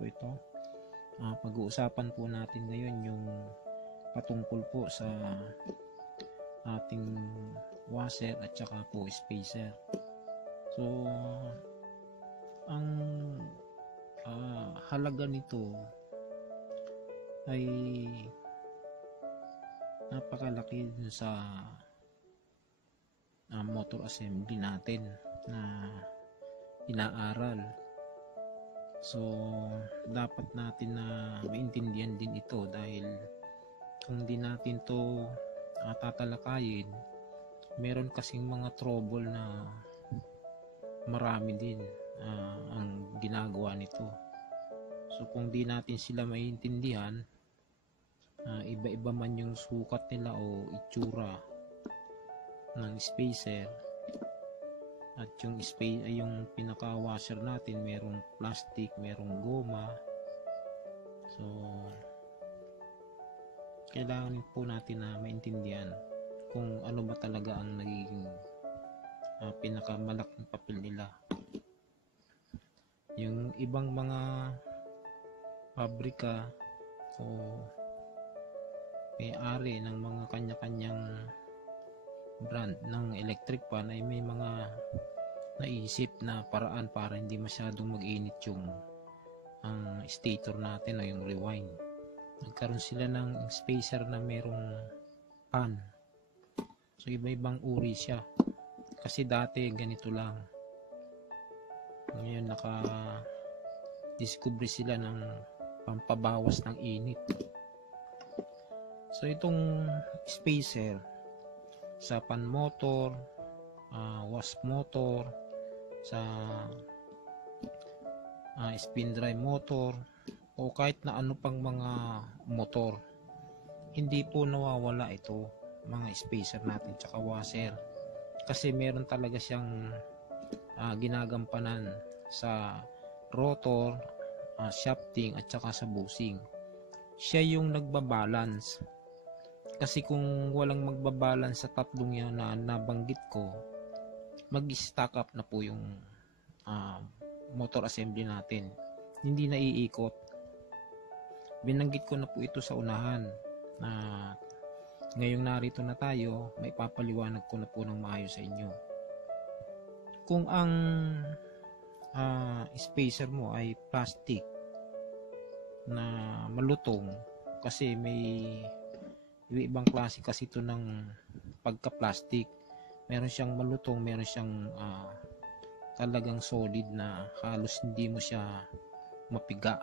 po ito. Pag-uusapan po natin ngayon yung patungkol po sa ating washer at saka po spacer. So ang halaga nito ay napakalaki dun sa motor assembly natin na inaaral. So dapat natin na maintindihan din ito, dahil kung di natin to tatalakayin, meron kasing mga trouble na marami din ang ginagawa nito. So kung di natin sila maintindihan, iba-iba man yung sukat nila o itsura ng spacer, at yung pinaka washer natin, merong plastic, merong goma. So kailangan po natin na maintindihan kung ano ba talaga ang nagiging pinakamalaking papel nila. Yung ibang mga pabrika o may-ari ng mga kanya-kanyang brand ng electric fan ay may mga naisip na paraan para hindi masyadong mag-init yung ang stator natin o yung rewind. Nagkaroon sila ng spacer na merong fan. So iba-ibang uri siya, kasi dati ganito lang. Ngayon naka-discover sila ng pampabawas ng init. So itong spacer sa fan motor, wasp motor, sa spin drive motor, o kahit na ano pang mga motor, hindi po nawawala ito, mga spacer natin tsaka washer, kasi meron talaga siyang ginagampanan sa rotor, shafting at saka sa bushing. Siya yung nagbabalance. Kasi kung walang magbabalance sa tatlong yan na nabanggit ko, mag-stack up na po yung motor assembly natin. Hindi na iikot. Binanggit ko na po ito sa unahan, na ngayong narito na tayo, may papaliwanag ko na po ng maayos sa inyo. Kung ang spacer mo ay plastic na malutong, kasi may ibang klase kasi ito ng pagka-plastic. Meron siyang malutong, meron siyang talagang solid na halos hindi mo siya mapiga.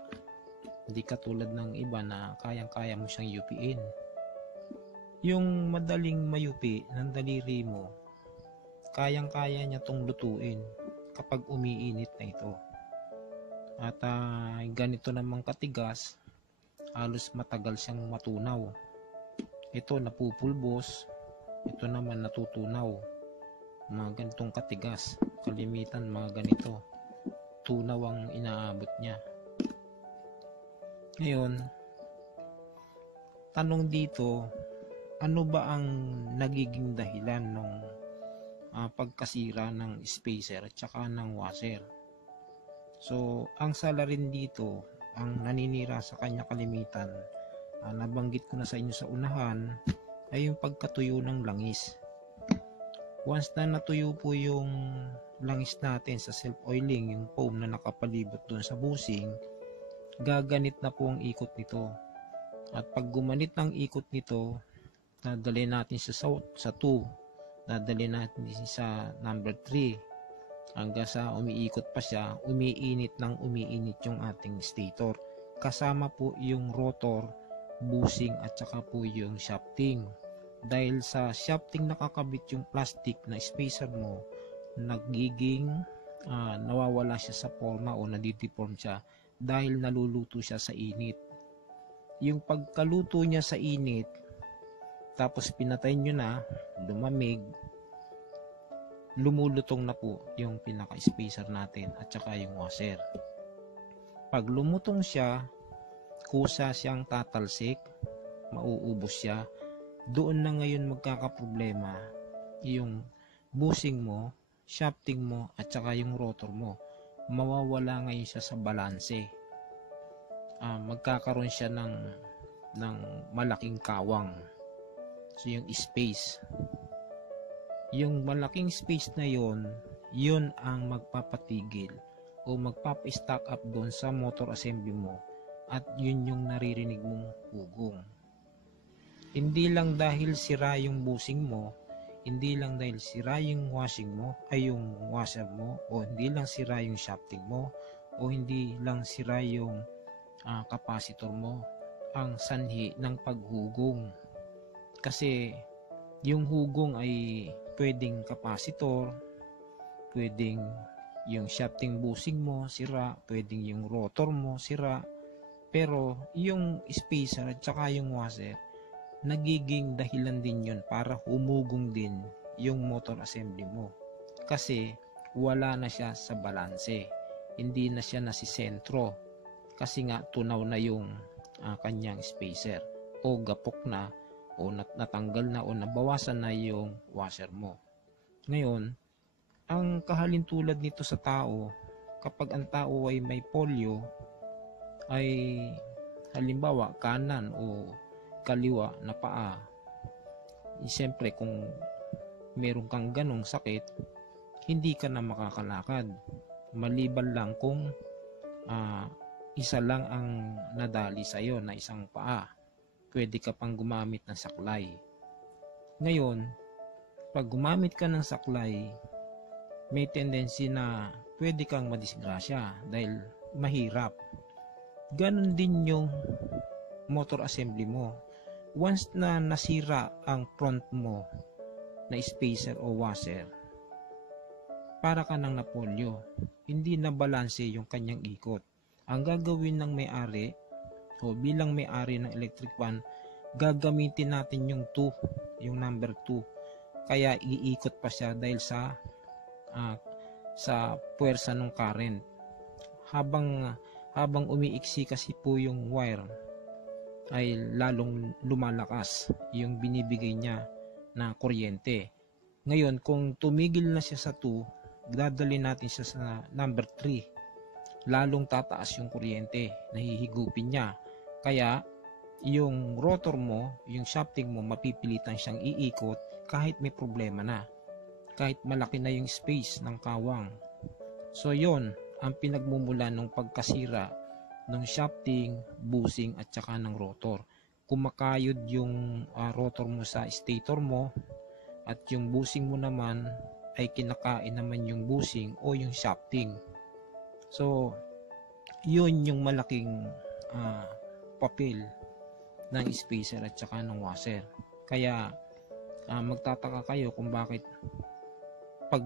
Hindi katulad ng iba na kayang-kaya mo siyang yupiin. Yung madaling mayupi ng daliri mo, kayang-kaya niya tong lutuin kapag umiinit na ito. At ganito namang katigas, halos matagal siyang matunaw. Ito napupulbos, ito naman natutunaw. Mga ganitong katigas, kalimitan mga ganito, tunaw ang inaabot niya. Ngayon, tanong dito, ano ba ang nagiging dahilan ng pagkasira ng spacer at saka ng washer? So ang salarin dito, ang naninira sa kanya kalimitan, nabanggit ko na sa inyo sa unahan, ay yung pagkatuyo ng langis. Once na natuyo po yung langis natin sa self-oiling, yung foam na nakapalibot doon sa bushing, gaganit na po ang ikot nito. At pag gumanit ng ikot nito, dadali natin sa 2, dadali natin sa number 3, hanggang sa umiikot pa siya, umiinit yung ating stator. Kasama po yung rotor, bushing at saka po yung shafting. Dahil sa shafting nakakabit yung plastic na spacer mo, nagiging nawawala siya sa forma o nadideform siya dahil naluluto siya sa init. Yung pagkaluto niya sa init, tapos pinatay nyo na, lumamig, lumulutong na po yung pinaka-spacer natin at saka yung washer. Pag lumutong siya, kusa siyang tatalsik, mauubos siya. Doon na ngayon magkakaproblema yung bushing mo, shafting mo at saka yung rotor mo. Mawawala ngayon siya sa balanse. magkakaroon siya ng malaking kawang. So yung space, yung malaking space na yun ang magpapatigil o magpapa-stack up doon sa motor assembly mo, at yun yung naririnig mong hugong. Hindi lang dahil sira yung bushing mo, hindi lang dahil sira yung washing mo ay yung washer mo, o hindi lang sira yung shafting mo, o hindi lang sira yung capacitor mo ang sanhi ng paghugong. Kasi yung hugong ay pwedeng capacitor, pwedeng yung shafting bushing mo sira, pwedeng yung rotor mo sira, pero yung spacer at saka yung washer, nagiging dahilan din yun para humugong din yung motor assembly mo. Kasi wala na siya sa balanse, hindi na siya nasisentro, kasi nga tunaw na yung kanyang spacer, o gapok na, o natanggal na, o nabawasan na yung washer mo. Ngayon, ang kahalintulad nito sa tao, kapag ang tao ay may polio, ay halimbawa kanan o kaliwa na paa, siyempre kung meron kang ganong sakit, hindi ka na makakalakad, maliban lang kung isa lang ang nadali sa'yo na isang paa. Pwede ka pang gumamit ng saklay. Ngayon, pag gumamit ka ng saklay, may tendency na pwede kang madisgrasya dahil mahirap. Ganon din yung motor assembly mo. Once na nasira ang front mo na spacer o washer, para ka nang napolyo. Hindi na balanse yung kanyang ikot. Ang gagawin ng may-ari o bilang may-ari ng electric fan, gagamitin natin yung 2, yung number 2. Kaya iikot pa siya dahil sa puwersa ng current. Habang umiiksi kasi po yung wire, ay lalong lumalakas yung binibigay niya na kuryente. Ngayon, kung tumigil na siya sa 2, dadali natin siya sa number 3. Lalong tataas yung kuryente, nahihigupin niya. Kaya, yung rotor mo, yung shafting mo, mapipilitan siyang iikot kahit may problema na. Kahit malaki na yung space ng kawang. So, yon ang pinagmumula ng pagkasira ng shafting, bushing at saka ng rotor. Kumakayod yung rotor mo sa stator mo, at yung bushing mo naman ay kinakain naman yung bushing o yung shafting. So, yun yung malaking papel ng spacer at saka ng washer. Kaya magtataka kayo kung bakit pag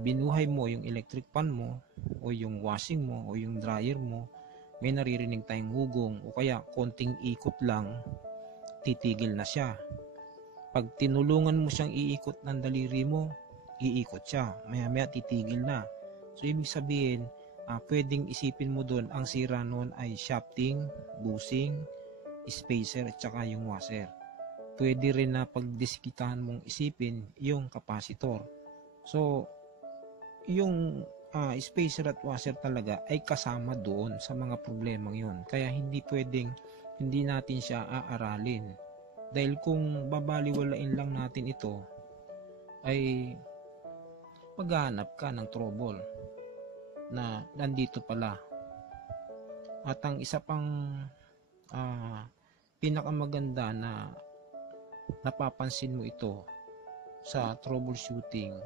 binuhay mo yung electric fan mo o yung washing mo o yung dryer mo, may naririnig tayong hugong, o kaya konting ikot lang, titigil na siya. Pag tinulungan mo siyang iikot ng daliri mo, iikot siya, maya-maya titigil na. So ibig sabihin, pwedeng isipin mo doon, ang sira noon ay shafting, bushing, spacer at saka yung washer. Pwede rin na pagdiskitahan mong isipin yung capacitor. So yung spacer at washer talaga ay kasama doon sa mga problemang yun. Kaya hindi natin siya aaralin. Dahil kung babaliwalain lang natin ito, ay maghahanap ka ng trouble na nandito pala. At ang isa pang pinakamaganda na napapansin mo ito sa troubleshooting,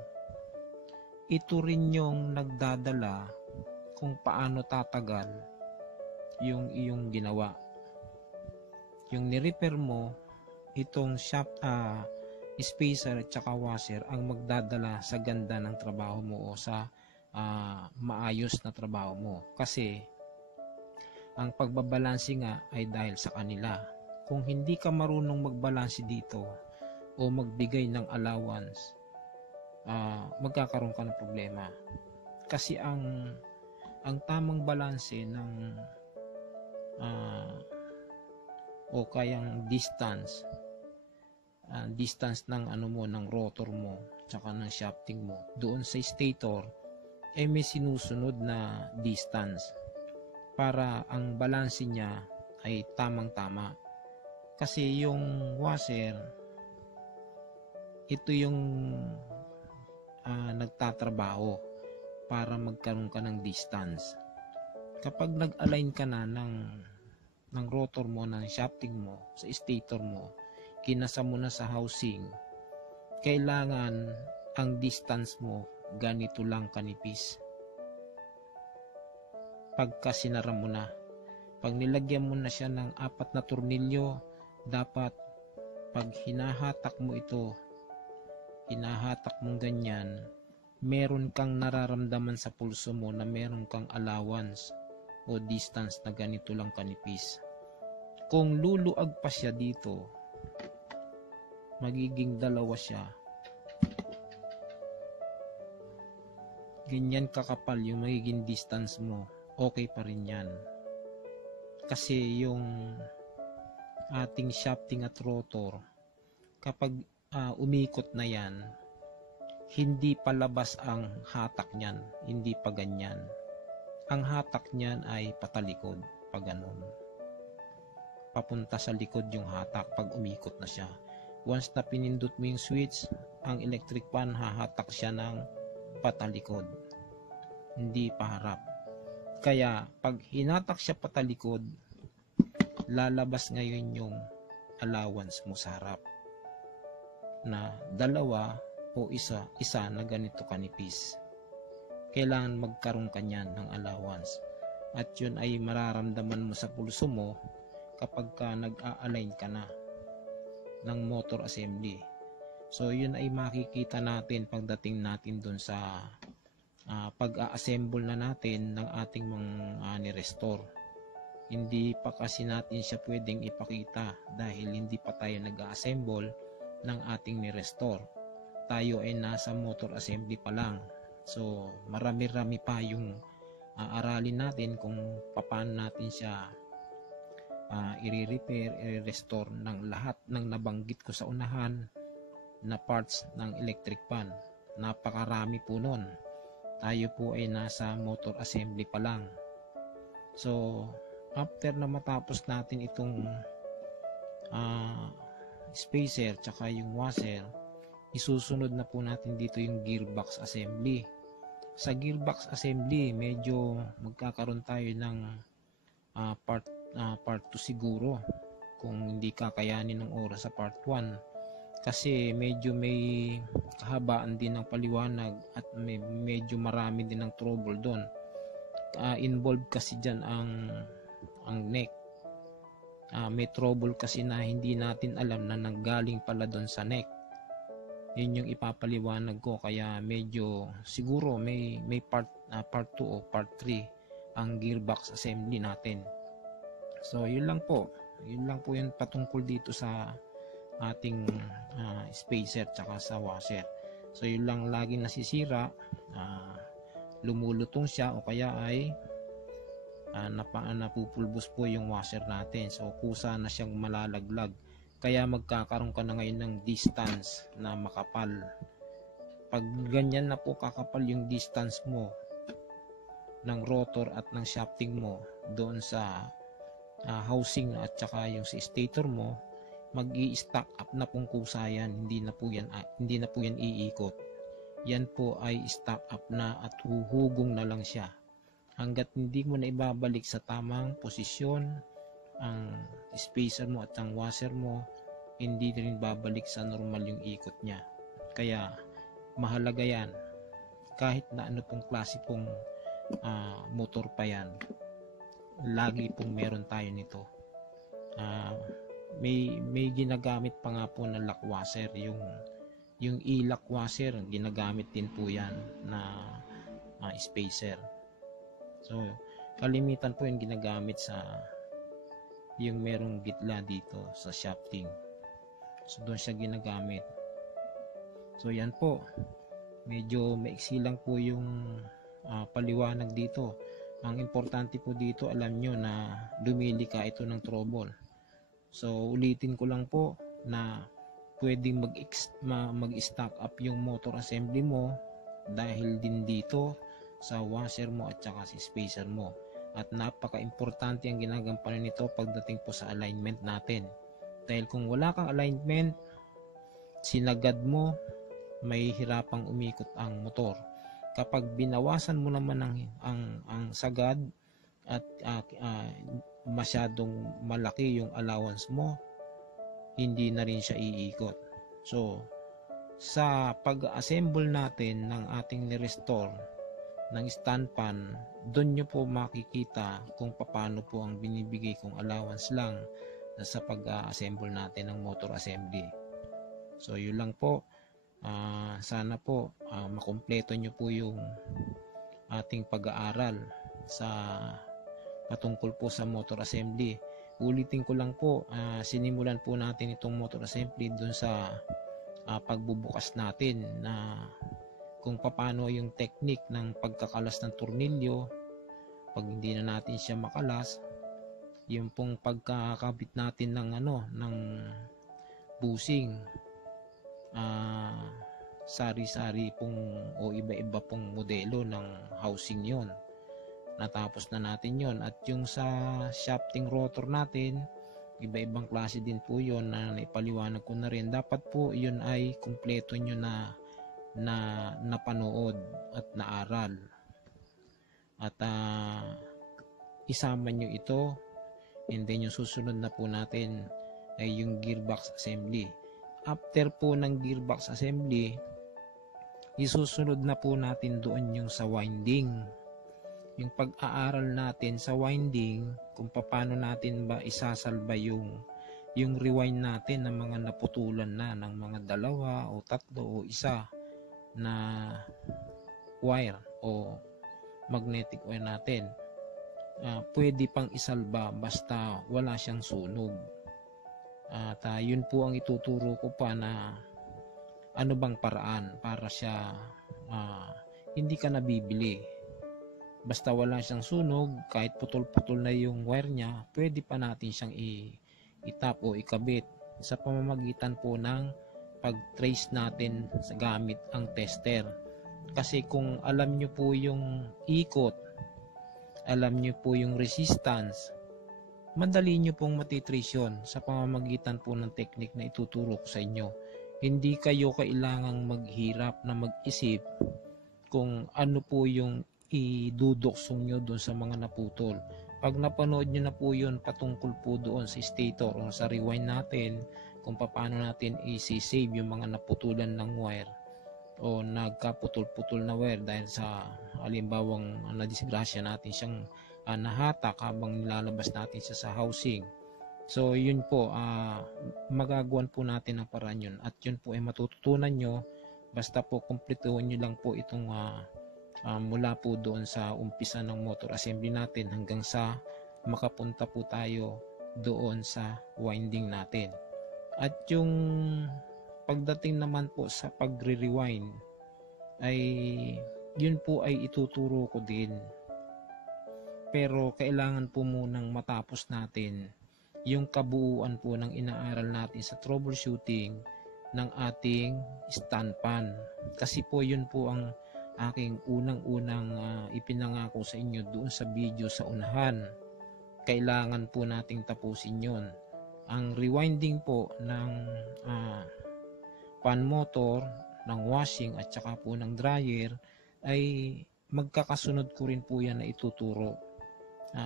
ito rin yung nagdadala kung paano tatagal yung iyong ginawa. Yung ni-repair mo, itong spacer at saka washer ang magdadala sa ganda ng trabaho mo o sa maayos na trabaho mo. Kasi ang pagbabalanse nga ay dahil sa kanila. Kung hindi ka marunong magbalanse dito o magbigay ng allowance, magkakaroon ka ng problema. Kasi ang tamang balanse ng o kayang distance ng ng rotor mo tsaka ng shafting mo doon sa stator, ay may sinusunod na distance. para ang balanse niya ay tamang-tama. Kasi yung washer, ito yung nagtatrabaho para magkaroon ka ng distance. Kapag nag-align ka na ng rotor mo, ng shafting mo, sa stator mo, kinasa mo na sa housing, kailangan ang distance mo ganito lang kanipis. Pagka sinara mo na, pag nilagyan mo na siya ng 4 na tornilyo, dapat pag hinahatak mo ito, hinahatak mong ganyan, meron kang nararamdaman sa pulso mo na meron kang allowance o distance na ganito lang kanipis. Kung luluag pa siya dito, magiging 2 siya. Ganyan kakapal yung magiging distance mo, okay pa rin yan. Kasi yung ating shafting at rotor, kapag umikot na yan, hindi palabas ang hatak niyan, hindi pa ganyan. Ang hatak niyan ay patalikod, pag ganun. Papunta sa likod yung hatak pag umikot na siya. Once na pinindot mo yung switch, ang electric fan hahatak siya ng patalikod, hindi paharap. Kaya pag hinatak siya patalikod, lalabas ngayon yung allowance mo sa harap na 2 o isa na ganito kanipis. Kailangan magkaroon ka niyan ng allowance, at yun ay mararamdaman mo sa pulso mo kapag ka nag-a-align ka na ng motor assembly. So yun ay makikita natin pagdating natin dun sa pag-a-assemble na natin ng ating mga ni-restore. Hindi pa kasi natin siya pwedeng ipakita dahil hindi pa tayo nag-a-assemble ng ating ni-restore. Tayo ay nasa motor assembly pa lang. So marami-rami pa yung aralin natin kung paano natin siya i-repair, i-restore ng lahat ng nabanggit ko sa unahan na parts ng electric fan. Napakarami po nun. Tayo po ay nasa motor assembly pa lang. So after na matapos natin itong spacer tsaka yung washer, isusunod na po natin dito yung gearbox assembly. Sa gearbox assembly, medyo magkakaroon tayo ng part 2 siguro kung hindi kakayanin ng oras sa part 1, kasi medyo may kahabaan din ng paliwanag at medyo marami din ng trouble doon. Involved kasi dyan ang neck. May trouble kasi na hindi natin alam na nanggaling pala doon sa neck. Yun yung ipapaliwanag ko, kaya medyo siguro may part 2 o part 3 ang gearbox assembly natin. So yun lang po yung patungkol dito sa ating spacer tsaka sa washer. So yun lang laging nasisira, lumulutong siya o kaya ay napupulbos po yung washer natin. So kusa na siyang malalaglag, kaya magkakaroon ka na ngayon ng distance na makapal. Pag ganyan na po kakapal yung distance mo ng rotor at ng shafting mo doon sa housing at saka yung sa stator mo, mag-i-stack up na pong kusa yan. Hindi na po yan iikot. Yan po ay stack up na at huhugong na lang siya. Hanggat hindi mo na ibabalik sa tamang posisyon ang spacer mo at ang washer mo, hindi rin babalik sa normal yung ikot niya. Kaya mahalaga yan. Kahit na ano pong klase pong motor pa yan, lagi pong meron tayo nito. May ginagamit pa nga po na lock washer, yung e-lock washer, ginagamit din po yan na spacer. So kalimitan po yung ginagamit sa yung merong gitla dito sa shafting. So doon siya ginagamit. So yan po, medyo maiksi lang po yung paliwanag dito. Ang importante po dito, alam nyo na dumili ka ito ng trouble. So ulitin ko lang po na pwedeng mag-stack up yung motor assembly mo dahil din dito sa washer mo at saka sa spacer mo. At napaka-importante ang ginagampanan nito pagdating po sa alignment natin. Dahil kung wala kang alignment, sinagad mo, may hirapang umikot ang motor. Kapag binawasan mo naman ang sagad at masyadong malaki yung allowance mo, hindi na rin siya iikot. So, sa pag-assemble natin ng ating ni-restore ng stand pan, doon nyo po makikita kung paano po ang binibigay kong allowance lang sa pag-assemble natin ng motor assembly. So, yun lang po. Sana po makumpleto nyo po yung ating pag-aaral sa patungkol po sa motor assembly. Ulitin ko lang po, sinimulan po natin itong motor assembly dun sa pagbubukas natin na kung paano yung technique ng pagkakalas ng tornilyo pag hindi na natin siya makalas, yung pong pagkakabit natin ng busing, sari-sari pong o iba-iba pong modelo ng housing yon. Natapos na natin yon. At yung sa shafting rotor natin, iba-ibang klase din po yon na naipaliwanag ko na rin. Dapat po yun ay kumpleto nyo na napanood at naaral. At isama nyo ito, and then yung susunod na po natin ay yung gearbox assembly. After po ng gearbox assembly, isusunod na po natin doon yung sa winding. Yung pag-aaral natin sa winding, kung paano natin ba isasalba yung rewind natin ng mga naputulan na ng mga 2 o 3 o 1 na wire o magnetic wire natin. Pwede pang isalba basta wala siyang sunog. At yun po ang ituturo ko pa na ano bang paraan para siya hindi ka nabibili. Basta wala siyang sunog, kahit putol-putol na yung wire niya, pwede pa natin siyang itap o ikabit sa pamamagitan po ng pag-trace natin sa gamit ang tester. Kasi kung alam nyo po yung ikot, alam nyo po yung resistance, madali nyo pong matitrace yun sa pamamagitan po ng technique na ituturo ko sa inyo. Hindi kayo kailangang maghirap na mag-isip kung ano po yung iduduksong nyo doon sa mga naputol. Pag napanood nyo na po yun patungkol po doon sa stator o sa rewind natin, kung paano natin i-save yung mga naputulan ng wire o nagkaputol-putol na wire dahil sa halimbawang nadisgrasya natin siyang nahatak habang nilalabas natin siya sa housing. So yun po, magagawan po natin ang paraan yun, at yun po ay matututunan nyo basta po kumpletuhin nyo lang po itong mula po doon sa umpisa ng motor assembly natin hanggang sa makapunta po tayo doon sa winding natin. At yung pagdating naman po sa pagre-rewind ay yun po ay ituturo ko din, pero kailangan po munang matapos natin yung kabuuan po ng inaaral natin sa troubleshooting ng ating stand pan. Kasi po yun po ang aking unang-unang ipinangako sa inyo doon sa video sa unahan. Kailangan po nating tapusin yun. Ang rewinding po ng fan motor, ng washing at saka po ng dryer ay magkakasunod ko rin po yan na ituturo.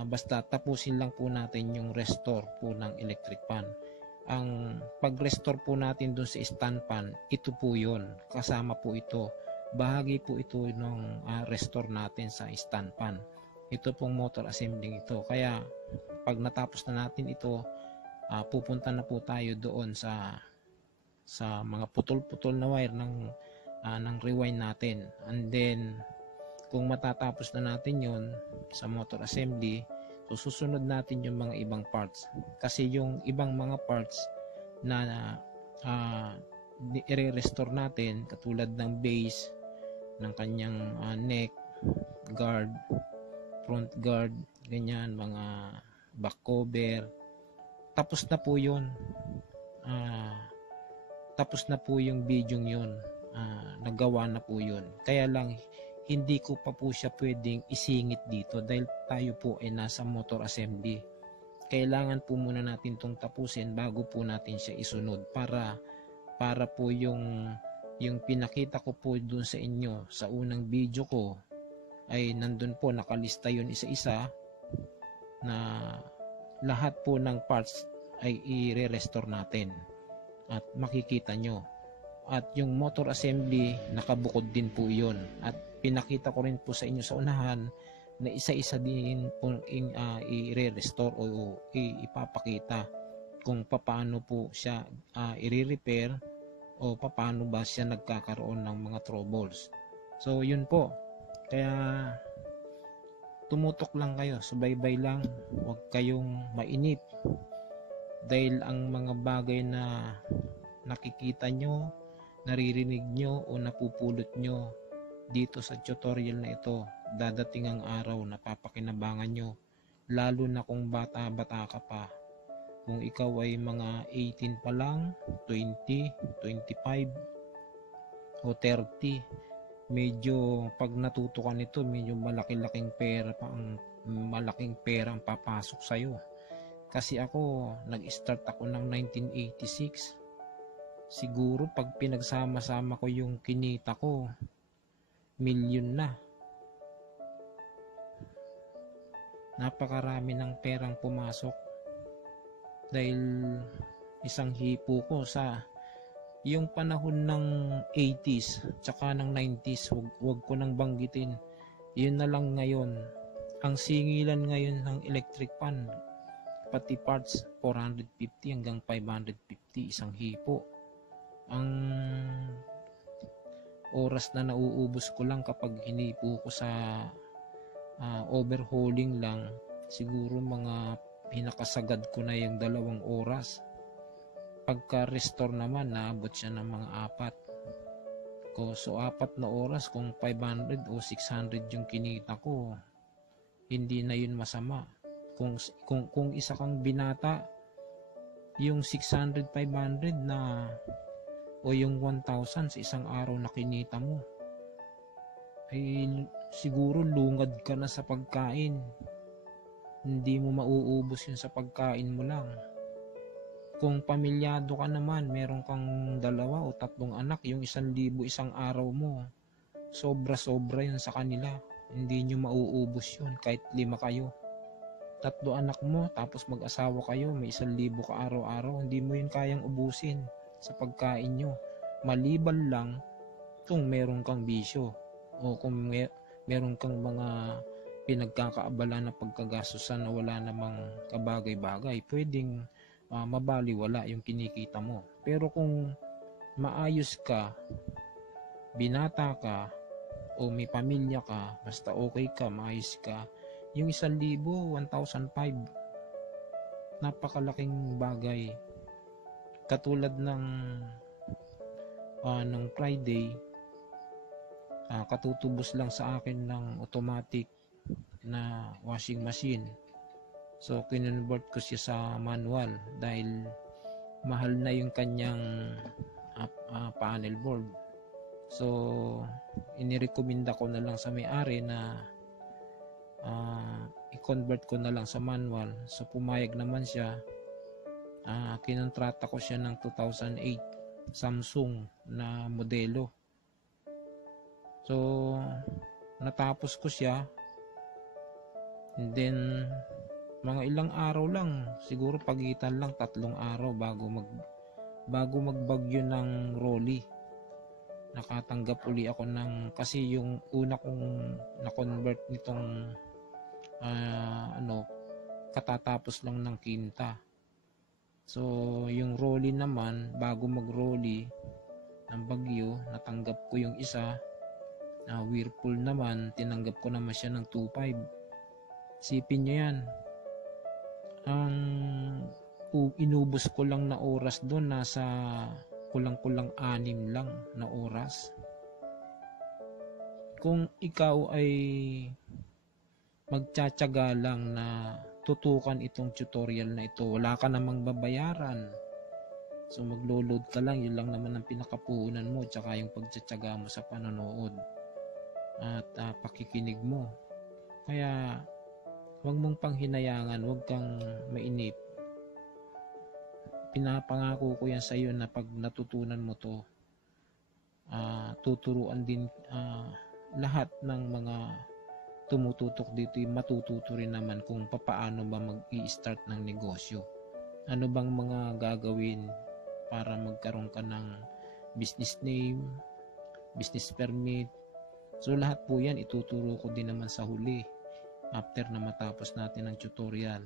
Basta tapusin lang po natin yung restore po ng electric fan. Ang pag-restore po natin doon sa stand pan, ito po yun. Kasama po ito. Bahagi po ito ng restore natin sa stand pan. Ito pong motor assembling ito. Kaya pag natapos na natin ito, pupunta na po tayo doon sa mga putol-putol na wire ng rewind natin. And then kung matatapos na natin yon sa motor assembly, so susunod natin yung mga ibang parts. Kasi yung ibang mga parts na i-restore natin, katulad ng base, ng kanyang neck, guard, front guard, ganyan, mga back cover, tapos na po yun. Tapos na po yung video yun. Nagawa na po yun. Kaya lang hindi ko pa po siya pwedeng isingit dito dahil tayo po ay nasa motor assembly. Kailangan po muna natin itong tapusin bago po natin siya isunod para po yung pinakita ko po dun sa inyo sa unang video ko ay nandun po nakalista yun isa-isa na lahat po ng parts ay i-restore natin at makikita nyo. At yung motor assembly nakabukod din po yun at pinakita ko rin po sa inyo sa unahan na isa-isa din po i-restore o ipapakita kung paano po siya i-repair o paano ba siya nagkakaroon ng mga troubles. So yun po, kaya tumutok lang kayo, subaybay lang, huwag kayong mainip dahil ang mga bagay na nakikita nyo, naririnig nyo o napupulot nyo dito sa tutorial na ito, dadating ang araw na papakinabangan nyo, lalo na kung bata-bata ka pa. Kung ikaw ay mga 18 pa lang, 20, 25 o 30, medyo pag natuto ka nito, medyo malaking pera ang papasok sa'yo. Kasi ako, nag-start ako ng 1986. Siguro pag pinagsama-sama ko yung kinita ko, milyon na. Napakarami ng perang pumasok dahil isang hipo ko sa yung panahon ng 80s tsaka ng 90s, wag ko nang banggitin. Yun na lang ngayon. Ang singilan ngayon ng electric fan, pati parts, 450 hanggang 550 isang hipo. Ang oras na nauubos ko lang kapag hinipo ko sa overhauling lang, siguro mga hinakasagad ko na yung 2 oras. Pagka restore naman, naabot siya ng mga 4. So 4 na oras, kung 500 o 600 yung kinita ko, hindi na yun masama. Kung isa kang binata, yung 600, 500 na o yung 1,000 sa isang araw na kinita mo, ay siguro lungad ka na sa pagkain. Hindi mo mauubos yun sa pagkain mo lang. Kung pamilyado ka naman, meron kang 2 o 3 anak, yung 1,000 isang araw mo, sobra-sobra yun sa kanila. Hindi nyo mauubos yun kahit 5 kayo. 3 anak mo, tapos mag-asawa kayo, may 1,000 ka araw-araw, hindi mo yun kayang ubusin sa pagkain nyo. Maliban lang kung meron kang bisyo o kung meron kang mga pinagkakaabala na pagkagastusan na wala namang kabagay-bagay, pwedeng mabaliwala yung kinikita mo. Pero kung maayos ka, binata ka, o may pamilya ka, basta okay ka, maayos ka, yung 1,000, 1,500, napakalaking bagay. Katulad ng Friday, katutubos lang sa akin ng automatic na washing machine. So kinonvert ko siya sa manual dahil mahal na yung kanyang panel board. So inirekomenda ko na lang sa may-ari na i-convert ko na lang sa manual. So pumayag naman siya. Kinontrata ko siya ng 2008 Samsung na modelo. So natapos ko siya, and then mga ilang araw lang, siguro pagitan lang 3 araw bago magbagyo ng Rolly, nakatanggap uli ako kasi yung una kong na-convert nitong katatapos lang ng kinta. So yung Rolly naman, bago mag-Rolly ng bagyo, natanggap ko yung isa na Whirlpool naman, tinanggap ko naman siya ng 2.5. Sipin nyo yan, ang inubos ko lang na oras doon, nasa kulang-kulang 6 lang na oras. Kung ikaw ay magtsatsaga lang na tutukan itong tutorial na ito, wala ka namang babayaran, so maglo-load ka lang, yun lang naman ang pinakapuhunan mo, tsaka yung pagtsatsaga mo sa panonood. at pakikinig mo. Kaya huwag mong panghinayangan, huwag kang mainip. Pinapangako ko yan sa iyo na pag natutunan mo to, tuturuan din lahat ng mga tumututok dito, matututo rin naman kung paano ba mag-i-start ng negosyo. Ano bang mga gagawin para magkaroon ka ng business name, business permit. So lahat po yan ituturo ko din naman sa huli after na matapos natin ang tutorial.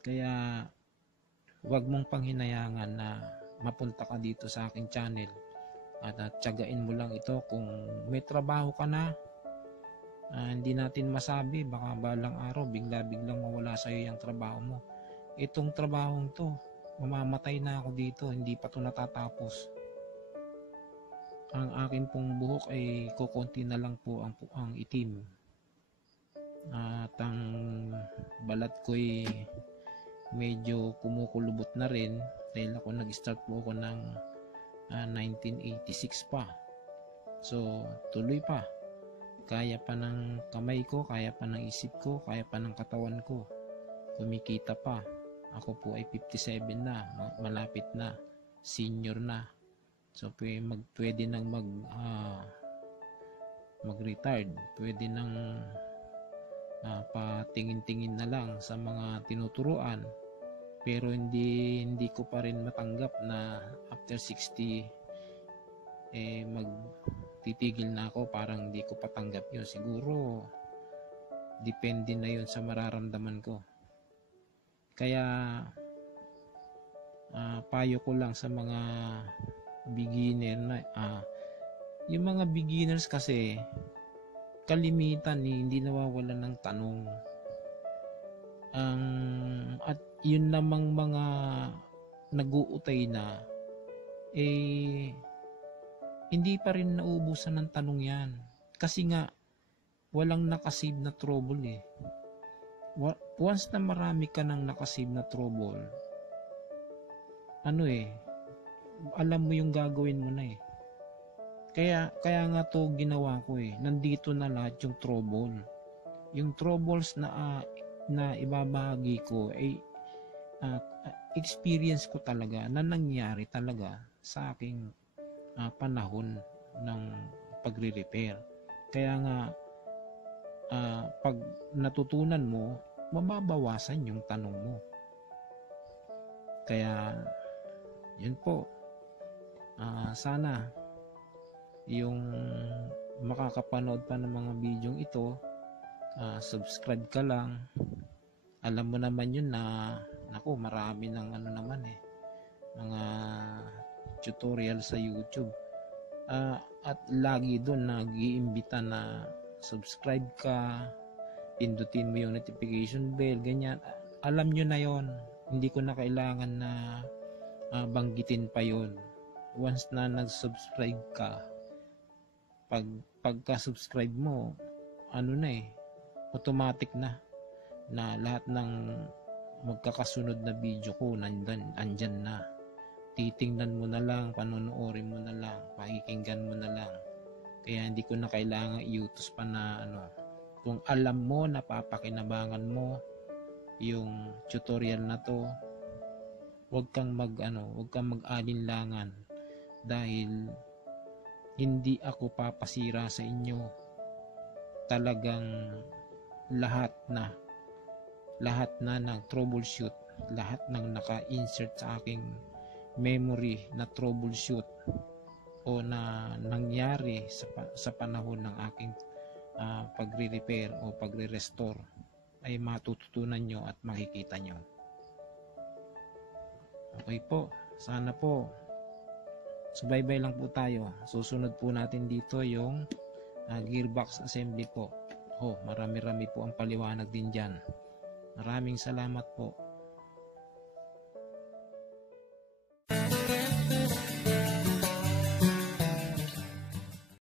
Kaya huwag mong panghinayangan na mapunta ka dito sa aking channel at tiyagain mo lang ito. Kung may trabaho ka na, hindi natin masabi, baka balang araw bigla-biglang mawala sa iyo yung trabaho mo. Itong trabahong to, mamamatay na ako dito, hindi pa to natatapos. Ang akin pong buhok ay kukunti na lang po ang itim. At ang balat ko'y medyo kumukulubot na rin dahil ako nag-start po ako ng 1986 pa. So tuloy pa. Kaya pa ng kamay ko, kaya pa ng isip ko, kaya pa ng katawan ko. Kumikita pa. Ako po ay 57 na, malapit na, senior na. So pwede nang mag-retired, pwede nang patingin-tingin na lang sa mga tinuturuan. Pero hindi ko pa rin matanggap na after 60 magtitigil na ako, parang hindi ko patanggap yun. Siguro depende na yun sa mararamdaman ko. Kaya payo ko lang sa mga beginner na yung mga beginners kasi kalimitan hindi nawawalan ng tanong. At yun namang mga nag-uutay na hindi pa rin nauubusan ng tanong yan. Kasi nga walang nakasave na trouble Once na marami ka ng nakasave na trouble, alam mo yung gagawin mo na Kaya nga to ginawa ko Nandito na lahat yung trouble. Yung troubles na ibabahagi ko ay experience ko talaga na nangyari talaga sa aking panahon ng pagre-repair. Kaya nga pag natutunan mo, mababawasan yung tanong mo. Kaya yun po, sana yung makakapanood pa ng mga video ito, subscribe ka lang. Alam mo naman yun na marami ng mga tutorial sa YouTube, at lagi doon nag-iimbita na subscribe ka, pindutin mo yung notification bell, ganyan. Alam nyo na yon, hindi ko na kailangan na banggitin pa yon. Once na nag-subscribe ka, pagka-subscribe mo, automatic na lahat ng magkakasunod na video ko andyan na. Titingnan mo na lang, panonoodin mo na lang, pakikinggan mo na lang. Kaya hindi ko na kailangan i-utos pa na kung alam mo na papakinabangan mo yung tutorial na to, huwag kang mag-alinlangan dahil hindi ako papasira sa inyo. Talagang lahat na ng troubleshoot, lahat ng naka-insert sa aking memory na troubleshoot o na nangyari sa panahon ng aking pagre-repair o pagre-restore ay matututunan nyo at makikita nyo. Okay po, sana po subaybay lang po tayo. Susunod po natin dito yung gearbox assembly po. Marami-rami po ang paliwanag din dyan. Maraming salamat po.